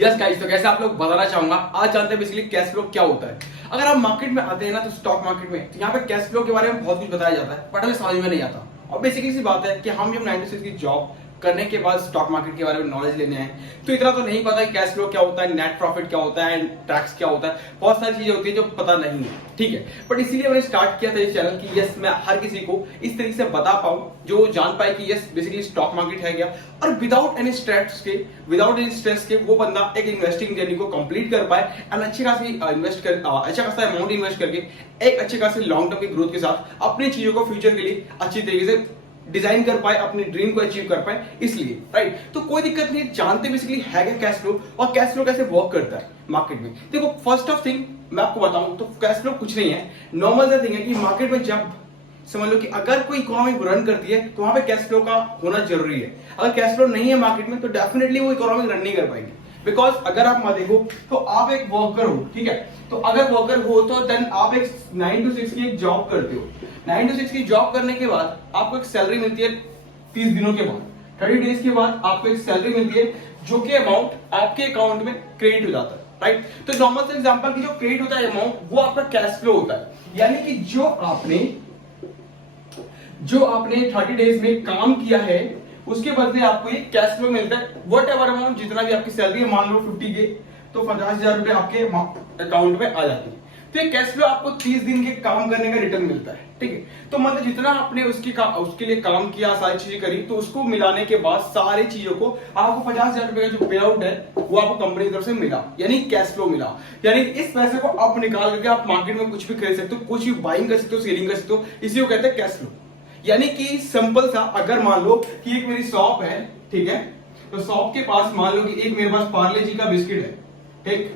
Yes guys, तो कैसे आप लोग बताना चाहूंगा। आज जानते हैं बेसिकली कैश फ्लो क्या होता है। अगर आप मार्केट में आते हैं ना, तो स्टॉक मार्केट में, तो यहाँ पे कैश फ्लो के बारे में बहुत कुछ बताया जाता है, बट हमें समझ में नहीं आता। और बेसिकली सी बात है कि हम जब 96 की जॉब करने के बाद स्टॉक मार्केट के बारे में नॉलेज लेने आए, तो इतना तो नहीं पता कि कैश फ्लो क्या होता है, नेट प्रॉफिट क्या होता है, टैक्स क्या होता है। बहुत सारी चीजें होती है जो पता नहीं है, ठीक है। बट इसीलिए मैंने स्टार्ट किया था इस चैनल की यस मैं हर किसी को इस तरीके से बता पाऊं जो जान पाए कि यस बेसिकली स्टॉक मार्केट है क्या, और विदाउट एनी स्ट्रेस के वो बंदा एक इन्वेस्टिंग जर्नी को कंप्लीट कर पाए एंड अच्छी खासी अच्छा खासा अमाउंट इन्वेस्ट करके एक अच्छे खासे लॉन्ग टर्म की ग्रोथ के साथ अपनी चीजों को फ्यूचर के लिए अच्छी तरीके से डिजाइन कर पाए, अपने ड्रीम को अचीव कर पाए। इसलिए राइट, तो कोई दिक्कत नहीं, जानते बेसिकली है क्या कैश फ्लो और कैश फ्लो कैसे वर्क करता है मार्केट में। देखो, फर्स्ट ऑफ थिंग मैं आपको बताऊं तो कैश फ्लो कुछ नहीं है, नॉर्मल सा थिंग है कि मार्केट में जब समझ लो कि अगर कोई इकोनॉमी रन करती है तो वहां पे कैश फ्लो का होना जरूरी है। अगर कैश फ्लो नहीं है मार्केट में तो डेफिनेटली वो इकोनॉमी रन नहीं कर पाएगी। बिकॉज अगर आप देखो तो आप एक वर्कर हो, ठीक है, तो अगर वर्कर हो तो देन आप एक 9 to 6 की एक जॉब करते हो। 9 to 6 की जॉब करने के बाद आपको एक सैलरी मिलती है 30 दिनों के बाद, 30 डेज के बाद आपको एक सैलरी मिलती है जो कि अमाउंट आपके अकाउंट में क्रेडिट हो जाता है, राइट। तो नॉर्मल से एग्जांपल की जो क्रेडिट होता है अमाउंट, वो आपका कैश फ्लो होता है। यानी कि जो आपने 30 डेज में काम किया है उसके बदले आपको ये कैश फ्लो मिलता है। वट एवर अमाउंट, जितना भी आपकी सैलरी है, मान लो 50 के, तो 50,000 रुपए आपके अकाउंट में आ जाती है। तो ये कैश फ्लो आपको 30 दिन के काम करने का रिटर्न मिलता है, ठीक है। तो मतलब जितना आपने उसके लिए काम किया, सारी चीजें करी, तो उसको मिलाने के बाद सारी चीजों को आपको 50,000 रुपए का जो पे आउट है वो आपको कंपनी की तरफ से मिला, यानी कैश फ्लो मिला। यानी इस पैसे को आप निकाल करके आप मार्केट में कुछ भी खरीद सकते हो, कुछ भी बाइंग कर सकते हो, सेलिंग कर सकते हो। इसी को कहते हैं कैश फ्लो। यानी कि सिंपल सा, अगर मान लो कि एक मेरी शॉप है, ठीक है, तो शॉप के पास मान लो कि एक मेरे पास पार्ले जी का बिस्किट है, ठीक।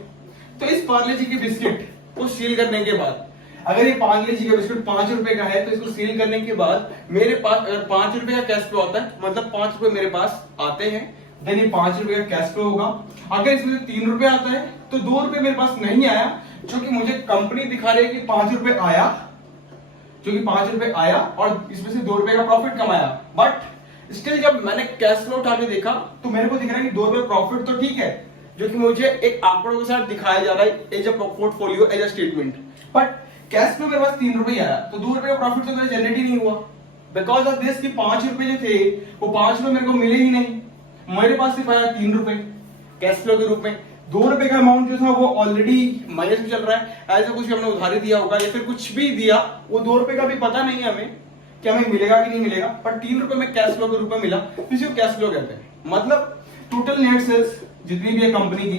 तो इस पार्ले जी के बिस्किट को सील करने के बाद, अगर ये पार्ले जी का बिस्किट 5 रुपए का है, तो इसको सील करने के बाद मेरे पास अगर 5 रुपए का कैश फ्लो आता है, मतलब 5 रुपए मेरे पास आते हैं, देन ये 5 रुपए का कैश फ्लो होगा। अगर इसमें 3 रुपए आता है तो 2 रुपए मेरे पास नहीं आया, जो कि मुझे कंपनी दिखा रही है कि 5 रुपए आया, जो कि 5 रुपए आया और इसमें से 2 रुपए का प्रॉफिट कमाया। बट स्टिल जब मैंने कैश फ्लो उठा के देखा तो मेरे को दिख रहा है कि 2 रुपए प्रॉफिट तो ठीक है, जो कि मुझे एक आंकड़ों के साथ दिखाया जा रहा है as a portfolio, as a statement. But cash flow मेरे पास 3 रुपए आया, तो 2 रुपए का प्रॉफिट तो मेरा जनरेट ही नहीं हुआ। बिकॉज ऑफ दिस कि 5 रुपए जो थे वो 5 रुपए मेरे को मिले ही नहीं, मेरे पास सिर्फ आया 3 रुपए कैश फ्लो के रूप में। 2 रुपए का अमाउंट जो था वो ऑलरेडी माइनस में चल रहा है, ऐसा कुछ हमने उधारी दिया होगा या फिर कुछ भी दिया, वो 2 रुपए का भी पता नहीं है हमें कि हमें मिलेगा कि नहीं मिलेगा, पर 3 रुपए में कैश फ्लो के रूप में मिला, इसी को कैश फ्लो कहते हैं। मतलब टोटल नेट सेल्स जितनी भी है कंपनी की,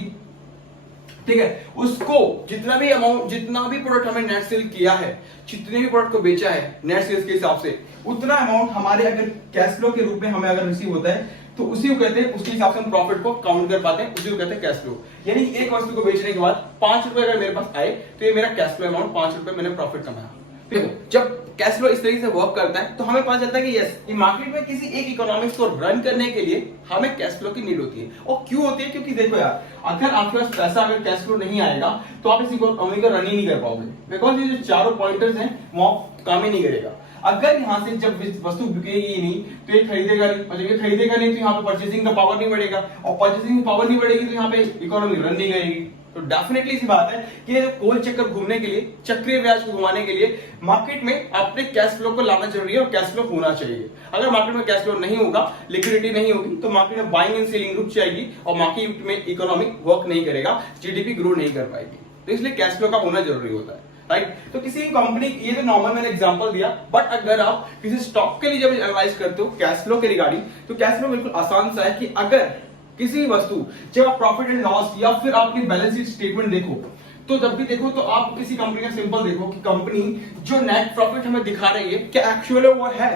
ठीक है, उसको जितना भी अमाउंट, जितना भी प्रोडक्ट हमें नेट सेल किया है, जितने भी प्रोडक्ट को बेचा है नेट सेल्स के हिसाब से, उतना अमाउंट हमारे अगर कैश फ्लो के रूप में हमें अगर रिसीव होता है तो उसी को कहते हैं, उसके हिसाब से हम प्रॉफिट को काउंट कर पाते हैं, उसी को कहते हैं कैश फ्लो। यानी एक वस्तु को बेचने के बाद 5 रुपए अगर मेरे पास आए तो ये मेरा कैश फ्लो अमाउंट 5 रुपए मैंने प्रॉफिट कमाया। देखो, जब कैश फ्लो इस तरीके से वर्क करता है तो हमें पता चलता है कि यस, ये मार्केट में किसी एक इकोनॉमिक्स को रन करने के लिए हमें कैश फ्लो की नीड होती है। और क्यों होती है? क्योंकि देखो यार, अगर आपके पास पैसा, अगर कैश फ्लो नहीं आएगा तो आप इस इकोनॉमी को रन ही नहीं कर पाओगे। बिकॉज ये जो चारों पॉइंटर्स हैं वो काम ही नहीं करेगा। अगर यहाँ से जब वस्तु बिकेगी ही नहीं तो ये खरीदेगा नहीं, और जब ये खरीदेगा नहीं तो यहाँ पे परचेसिंग का पावर नहीं बढ़ेगा, और परचेसिंग पावर नहीं बढ़ेगी तो यहाँ पे इकोनॉमी रन नहीं करेगी। तो डेफिनेटली सी बात है कि ये गोल चक्कर घूमने के लिए, चक्रीय ब्याज को घुमाने के लिए मार्केट में अपने कैश फ्लो को लाना जरूरी है और कैश फ्लो होना चाहिए। अगर मार्केट में कैश फ्लो नहीं होगा, लिक्विडिटी नहीं होगी, तो मार्केट में बाइंग एंड सेलिंग रुक जाएगी और मार्केट में इकोनॉमी वर्क नहीं करेगा, जीडीपी ग्रो नहीं कर पाएगी। तो इसलिए कैश फ्लो का होना जरूरी होता है, राइट। तो किसी कंपनी, ये तो नॉर्मल मैंने एग्जांपल दिया, बट अगर आप किसी स्टॉक के लिए जब एनालाइज करते हो कैश फ्लो के रिगार्डिंग, तो कैश फ्लो बिल्कुल आसान सा है कि अगर किसी वस्तु, जब आप प्रॉफिट एंड लॉस या फिर आपकी बैलेंस शीट स्टेटमेंट देखो, तो जब भी देखो तो आप किसी कंपनी का सिंपल देखो कि कंपनी जो नेट प्रॉफिट हमें दिखा रही है क्या एक्चुअल वो है।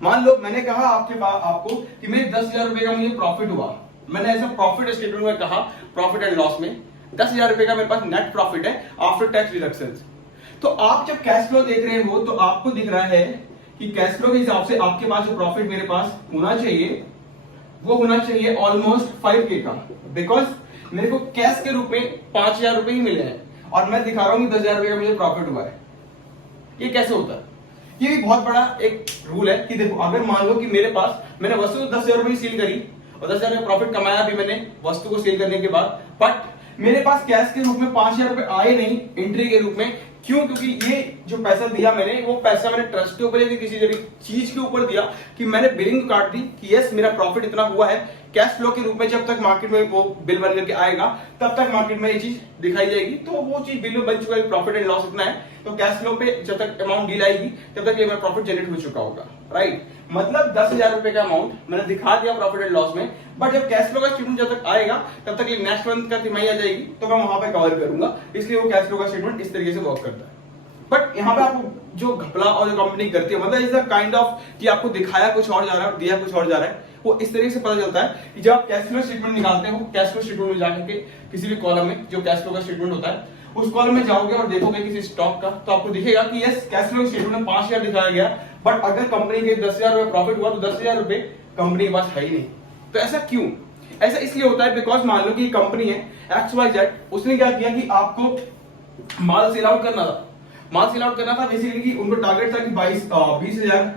मान लो मैंने कहा आपको कि मेरे 10,000 रुपए का मुझे प्रॉफिट हुआ, मैंने ऐसा प्रॉफिट स्टेटमेंट में कहा, प्रॉफिट एंड लॉस में 10,000 रुपए का मेरे पास नेट प्रॉफिट है आफ्टर टैक्स डिडक्शंस। तो आप जब कैश फ्लो देख रहे हो तो आपको दिख रहा है कि कैश फ्लो के हिसाब से आपके पास जो प्रॉफिट मेरे पास होना चाहिए वो होना चाहिए ऑलमोस्ट 5K का। बिकॉज मेरे को कैश के रूप में 5,000 रुपए ही मिले हैं और मैं दिखा रहा हूं कि 10,000 रुपए का मुझे प्रॉफिट हुआ है। ये कैसे होता है? ये भी बहुत बड़ा एक रूल है कि देखो, अगर मान लो कि मेरे पास, मैंने वस्तु 10,000 रुपए सील करी, और 10,000 का प्रॉफिट कमाया भी मैंने वस्तु को सेल करने के बाद, बट मेरे पास कैश के रूप में 5,000 रुपए आए नहीं एंट्री के रूप में। क्यों? क्योंकि ये जो पैसा दिया मैंने, वो पैसा मैंने ट्रस्ट के ऊपर या किसी चीज के ऊपर दिया कि मैंने बिलिंग काट दी कि यस मेरा प्रॉफिट इतना हुआ है। कैश फ्लो के रूप में जब तक मार्केट में वो बिल बन करके आएगा तब तक मार्केट में ये चीज दिखाई जाएगी, तो वो चीज बिल में बन चुका है, प्रॉफिट एंड लॉस इतना है, तो कैश फ्लो पे जब तक अमाउंट डील आएगी तब तक ये मेरा प्रॉफिट जनरेट हो चुका होगा, राइट। मतलब 10,000 रुपए का अमाउंट मैंने दिखा दिया प्रॉफिट एंड लॉस में, बट जब कैश फ्लो का स्टेटमेंट जब तक आएगा तब तक ये नेक्स्ट मंथ का तिमाही आ जाएगी, तो मैं वहां पे कवर करूंगा, इसलिए वो कैश फ्लो का स्टेटमेंट इस तरीके से वर्क करता है। बट यहाँ पे आपको जो घपला और जो कंपनी करती है, मतलब इज द काइंड ऑफ कि आपको दिखाया कुछ और जा रहा है, दिया कुछ और जा रहा है, वो इस तरीके से पता चलता है कि जब आप कैश फ्लो स्टेटमेंट निकालते हो, कैश फ्लो स्टेटमेंट में जाकर के किसी भी कॉलम में जो कैश फ्लो का स्टेटमेंट होता है उस कॉलम में जाओगे और देखोगे किसी स्टॉक का, तो आपको दिखेगा कि यस कैश फ्लो स्टेटमेंट में 5,000 दिखाया गया, बट अगर कंपनी के 10,000 रुपए प्रॉफिट हुआ तो 10,000 रुपए कंपनी के पास है ही नहीं। तो ऐसा क्यों? ऐसा इसलिए होता है बिकॉज मान लो कि कंपनी है XYZ, उसने क्या किया कि आपको माल सेल आउट करना था, माल सेल आउट करना था बेसिकली कि उनको टारगेट था कि 20,000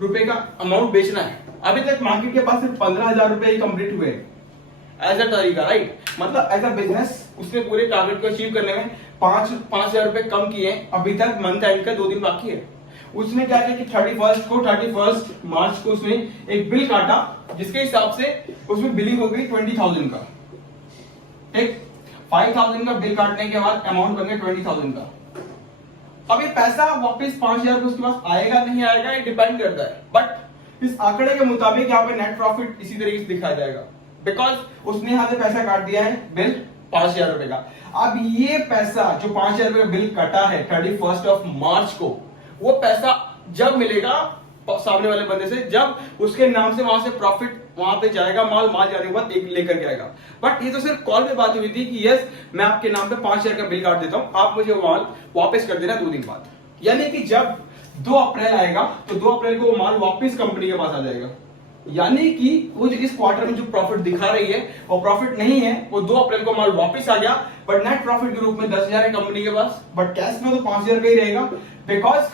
रुपए का अमाउंट बेचना है। अभी तक मार्केट के पास सिर्फ 15,000 रुपए ही कंप्लीट हुए एज अ तरीका, राइट। मतलब एज अ बिजनेस उसने पूरे टारगेट को अचीव करने में 5,000 रुपए कम किए, अभी तक मंथ एंड का 2 दिन बाकी है। उसने क्या किया कि 31 मार्च को उसने एक बिल काटा जिसके हिसाब से उसमें बिलिंग हो गई 20,000 का, ठीक। 5,000 का बिल काटने के बाद अमाउंट बन गया 20,000 का। अब ये पैसा वापस 5,000 उसके पास आएगा नहीं आएगा ये डिपेंड करता है, बट इस आंकड़े के मुताबिक यहाँ पे नेट प्रॉफिट इसी तरीके से दिखाया जाएगा बिकॉज उसने यहाँ से पैसा काट दिया है बिल 5,000 रुपए का। अब ये पैसा जो 5,000 रुपए का बिल कटा है 31 मार्च को, वो पैसा जब मिलेगा सामने वाले बंदे से, जब उसके नाम से वहां से प्रॉफिट वहां पे जाएगा, माल जाने के बाद एक लेकर के आएगा। बट ये तो सिर्फ कॉल पे बात हुई थी कि यस मैं आपके नाम पे 5,000 का बिल काट देता हूं, आप मुझे माल वापस कर देना 2 दिन बाद। यानी कि जब 2 अप्रैल आएगा तो 2 अप्रैल को वो माल वापस कंपनी के पास आ जाएगा। यानी कि वो जो इस क्वार्टर में जो प्रॉफिट दिखा रही है वो प्रॉफिट नहीं है, वो 2 अप्रैल को माल वापस आ गया, बट नेट प्रॉफिट के रूप में 10,000 है कंपनी के पास, बट कैश में तो 5,000 का ही रहेगा बिकॉज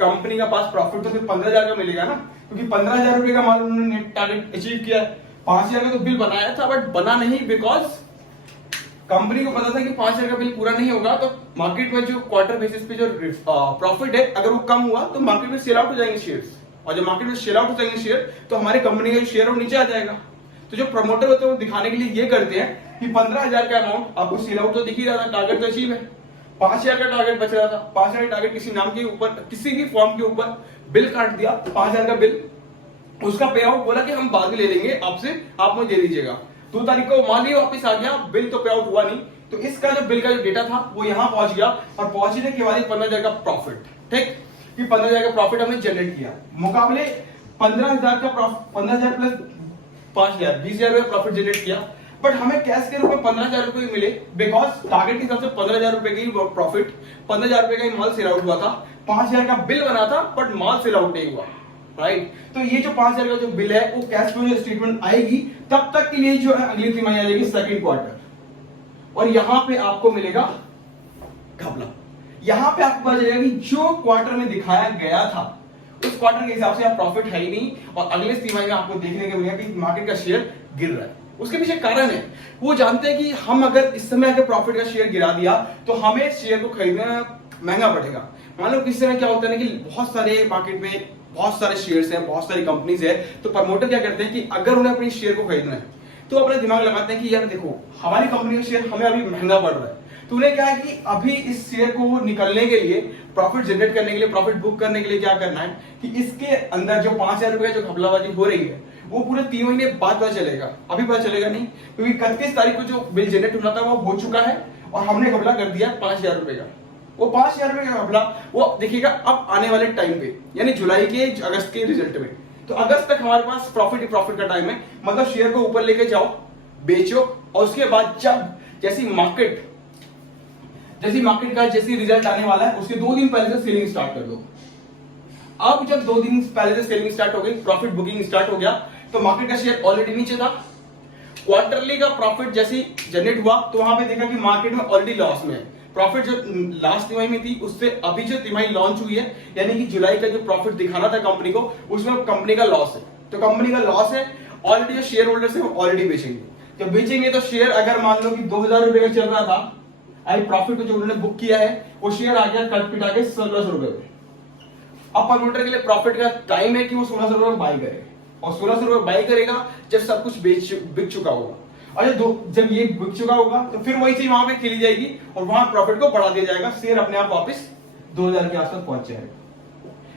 कंपनी का पास प्रॉफिट तो सिर्फ 15,000 का मिलेगा ना, क्योंकि 15,000 रुपए का माल उन्होंने टारगेट अचीव किया। 5,000 का तो बिल बनाया था बट बना नहीं बिकॉज कंपनी को पता था कि 5,000 का बिल पूरा नहीं होगा, तो मार्केट में जो क्वार्टर बेसिस पे जो प्रॉफिट है अगर वो कम हुआ तो मार्केट में सेल आउट हो जाएंगे शेयर्स, और जब मार्केट में सेल आउट हो जाएंगे शेयर तो हमारी कंपनी का जो शेयर है वो नीचे आ जाएगा। तो जो प्रमोटर होते हैं वो दिखाने के लिए ये करते हैं कि 15,000 का अमाउंट आपको सेल आउट तो दिख ही रहा था, टारगेट तो अचीव है, 5,000 का टारगेट बच रहा था, 5,000 का टारगेट किसी नाम के ऊपर किसी भी फॉर्म के ऊपर बिल काट दिया 5,000 का बिल, उसका पे आउट बोला कि हम बाद में ले लेंगे आपसे, आप मुझे दे दीजिएगा। 2 तारीख को माल ही वापस आ गया, बिल तो पे आउट हुआ नहीं, तो इसका जो बिल का जो डेटा था वो यहां पहुंच गया, और पहुंचने के बाद 15,000 का प्रॉफिट, ठीक, कि 15,000 का प्रॉफिट हमने जनरेट किया, मुकाबले 15,000 का प्रॉफिट 15,000 प्लस 5,000 20,000 रुपए प्रॉफिट जनरेट किया, बट हमें कैश के रूप में 15,000 रुपए मिले बिकॉज टारगेट के हिसाब से 15,000 रुपए की प्रॉफिट, 15,000 रुपए का ही माल सेल आउट हुआ था, 5,000 का बिल बना था बट माल सेल आउट नहीं हुआ, राइट। तो ये जो 5,000 का जो बिल है वो कैश फ्लो स्टेटमेंट आएगी तब तक के लिए जो है अगली तिमाही आ जाएगी सेकंड क्वार्टर, और यहां पे आपको मिलेगा घपला। यहां पे आपको पता चलेगा कि जो क्वार्टर में दिखाया गया था उस क्वार्टर के हिसाब से आप प्रॉफिट है ही नहीं, और अगले तिमाही में आपको देखने को मिलेगा कि मार्केट का शेयर गिर रहा है। उसके पीछे कारण है, वो जानते हैं कि हम अगर इस समय अगर प्रॉफिट का शेयर गिरा दिया तो हमें शेयर को खरीदना महंगा पड़ेगा। मान लो किस समय क्या होता है ना कि बहुत सारे मार्केट में बहुत सारे शेयर्स हैं, बहुत सारी कंपनीज है, तो प्रमोटर क्या करते हैं कि अगर उन्हें अपनी शेयर को खरीदना है तो अपना दिमाग लगाते हैं कि यार देखो हमारी कंपनी का शेयर हमें अभी महंगा पड़ रहा है, तो उन्हें क्या है कि अभी इस शेयर को निकलने के लिए, प्रॉफिट जनरेट करने के लिए, प्रॉफिट बुक करने के लिए क्या करना है कि इसके अंदर जो 5,000 रुपए जो घपलाबाजी हो रही है वो पूरे 3 महीने बाद पता चलेगा, अभी पता चलेगा नहीं, क्योंकि 31 तारीख को जो बिल जनरेट होना था वो हो चुका है और हमने घपला कर दिया 5,000 रुपए का। वो 5,000 रुपए का घपला वो देखिएगा अब आने वाले टाइम पे, यानी जुलाई के अगस्त के रिजल्ट में। तो अगस्त तक हमारे पास प्रॉफिट का टाइम है, मतलब शेयर को ऊपर लेके जाओ, बेचो, और उसके बाद जब जैसी मार्केट का जैसी रिजल्ट आने वाला है उसके 2 दिन पहले से सेलिंग स्टार्ट कर दो। अब जब 2 दिन पहले से सेलिंग स्टार्ट हो गई, प्रॉफिट बुकिंग स्टार्ट हो गया, तो मार्केट का शेयर ऑलरेडी नीचे था। क्वार्टरली का प्रॉफिट जैसे जनरेट हुआ तो वहां पे देखा कि मार्केट में ऑलरेडी लॉस में है। प्रॉफिट जो लास्ट तिमाही में थी उससे अभी जो तिमाही लॉन्च हुई है, यानी कि जुलाई का जो प्रॉफिट दिखाना था कंपनी को, उसमें कंपनी का लॉस है। तो कंपनी का लॉस है ऑलरेडी जो शेयर होल्डर्स है वो ऑलरेडी बेचेंगे। जब बेचेंगे तो शेयर अगर मान लो कि 2000 रुपए का चल रहा था, आई प्रॉफिट को जो उन्होंने बुक किया है वो शेयर आ गया कट पिटा के 1600 रुपए में। अब प्रमोटर के लिए प्रॉफिट का टाइम है कि वो 1600 रुपए में बाई करे, और 1600 रुपए बाई करेगा जब सब कुछ बिक चुका होगा। और जब ये बिक चुका होगा तो फिर वही चीज वहां पे खेली जाएगी और वहां प्रॉफिट को बढ़ा दिया जाएगा, शेयर अपने आप वापस 2000 के आसपास पहुंच जाएगा।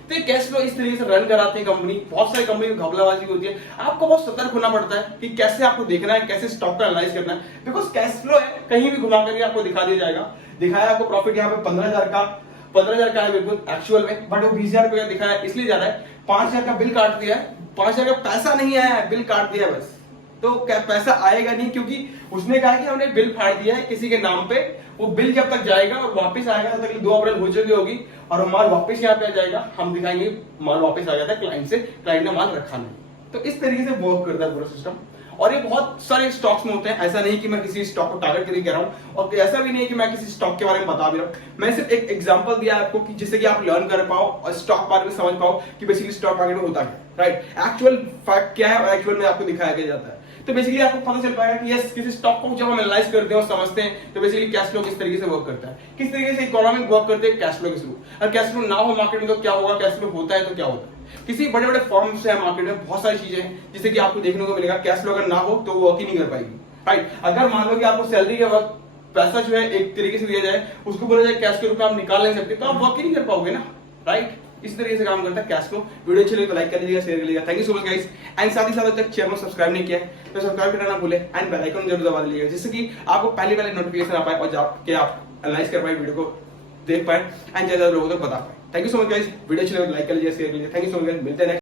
तो कैश फ्लो इस तरीके से रन कराते हैं कंपनी। बहुत सारी कंपनी में घपलाबाजी होती है, आपको बहुत सतर्क होना पड़ता है कि कैसे आपको देखना है, कैसे स्टॉक का एनालाइज करना है, बिकॉज कैश फ्लो है कहीं भी घुमा करके आपको दिखा दिया जाएगा। दिखाया आपको प्रॉफिट यहाँ पे 15,000 का है बिल्कुल एक्चुअल में, बट वो 20,000 रुपए का दिखाया इसलिए जा रहा है 5,000 का बिल काट दिया है, 5,000 का पैसा नहीं आया है, बिल काट दिया बस। तो क्या पैसा आएगा नहीं, क्योंकि उसने कहा कि हमने बिल फाड़ दिया है किसी के नाम पे, वो बिल जब तक जाएगा और वापस आएगा तब तक 2 अप्रैल हो चुकी होगी और माल वापस यहाँ पे आ जाएगा, हम दिखाएंगे माल वापस आ गया था क्लाइंट से, क्लाइंट ने माल रखा नहीं। तो इस तरीके से वर्क करता है पूरा सिस्टम। और ये बहुत सारे स्टॉक्स में होते हैं, ऐसा नहीं कि मैं किसी स्टॉक को टारगेट करके कह रहा हूं, और ऐसा भी नहीं कि मैं किसी स्टॉक के बारे में बता भी रहा हूं। मैंने सिर्फ एक एग्जांपल दिया आपको कि जिससे कि आप लर्न कर पाओ और स्टॉक मार्केट में समझ पाओ कि बेसिकली स्टॉक मार्केट में होता है, राइट, एक्चुअल फैक्ट क्या है और एक्चुअल में आपको दिखाया गया जाता है। तो बेसिकली आपको पता चल पाएगा कि यस किसी स्टॉक को जब हम एनालाइज करते हैं और समझते हैं तो बेसिकली कैश फ्लो किस तरीके से वर्क करता है, किस तरीके से इकोनॉमिक वर्क करते हैं कैश फ्लो के थ्रू। और कैश फ्लो ना हो मार्केट में तो क्या होगा, कैश फ्लो होता है तो क्या होता है। किसी बड़े बड़े फर्म्स है मार्केट में, बहुत सारी चीजें हैं जिसे कि आपको देखने को मिलेगा, कैश फ्लो अगर ना हो तो वो वर्क ही नहीं कर पाएगी, राइट। अगर मान लो कि आपको सैलरी के वक्त पैसा जो है एक तरीके से दिया जाए, उसको बोला जाए कैश के रूप में आप निकाल नहीं सकते, तो आप वर्क ही नहीं कर पाओगे ना, राइट। इस तरीके से काम करता है कैश फ्लो। वीडियो अच्छी लगी तो लाइक कर लीजिएगा, शेयर कर लीजिएगा। Thank you so much guys. And साथ ही साथ अभी तक चैनल को सब्सक्राइब नहीं किया है तो सब्सक्राइब करना ना भूले एंड बेल आइकन जरूर दबा लीजिएगा, जिससे कि आपको पहले नोटिफिकेशन आ पाए और जाके आप एनालाइज कर पाए, वीडियो को देख पाए एंड ज्यादा लोगों तक बता पाए। Thank you so much guys. Video अच्छी लगी तो लाइक कर लीजिए, शेयर कर लीजिए। Thank you so much guys, मिलते हैं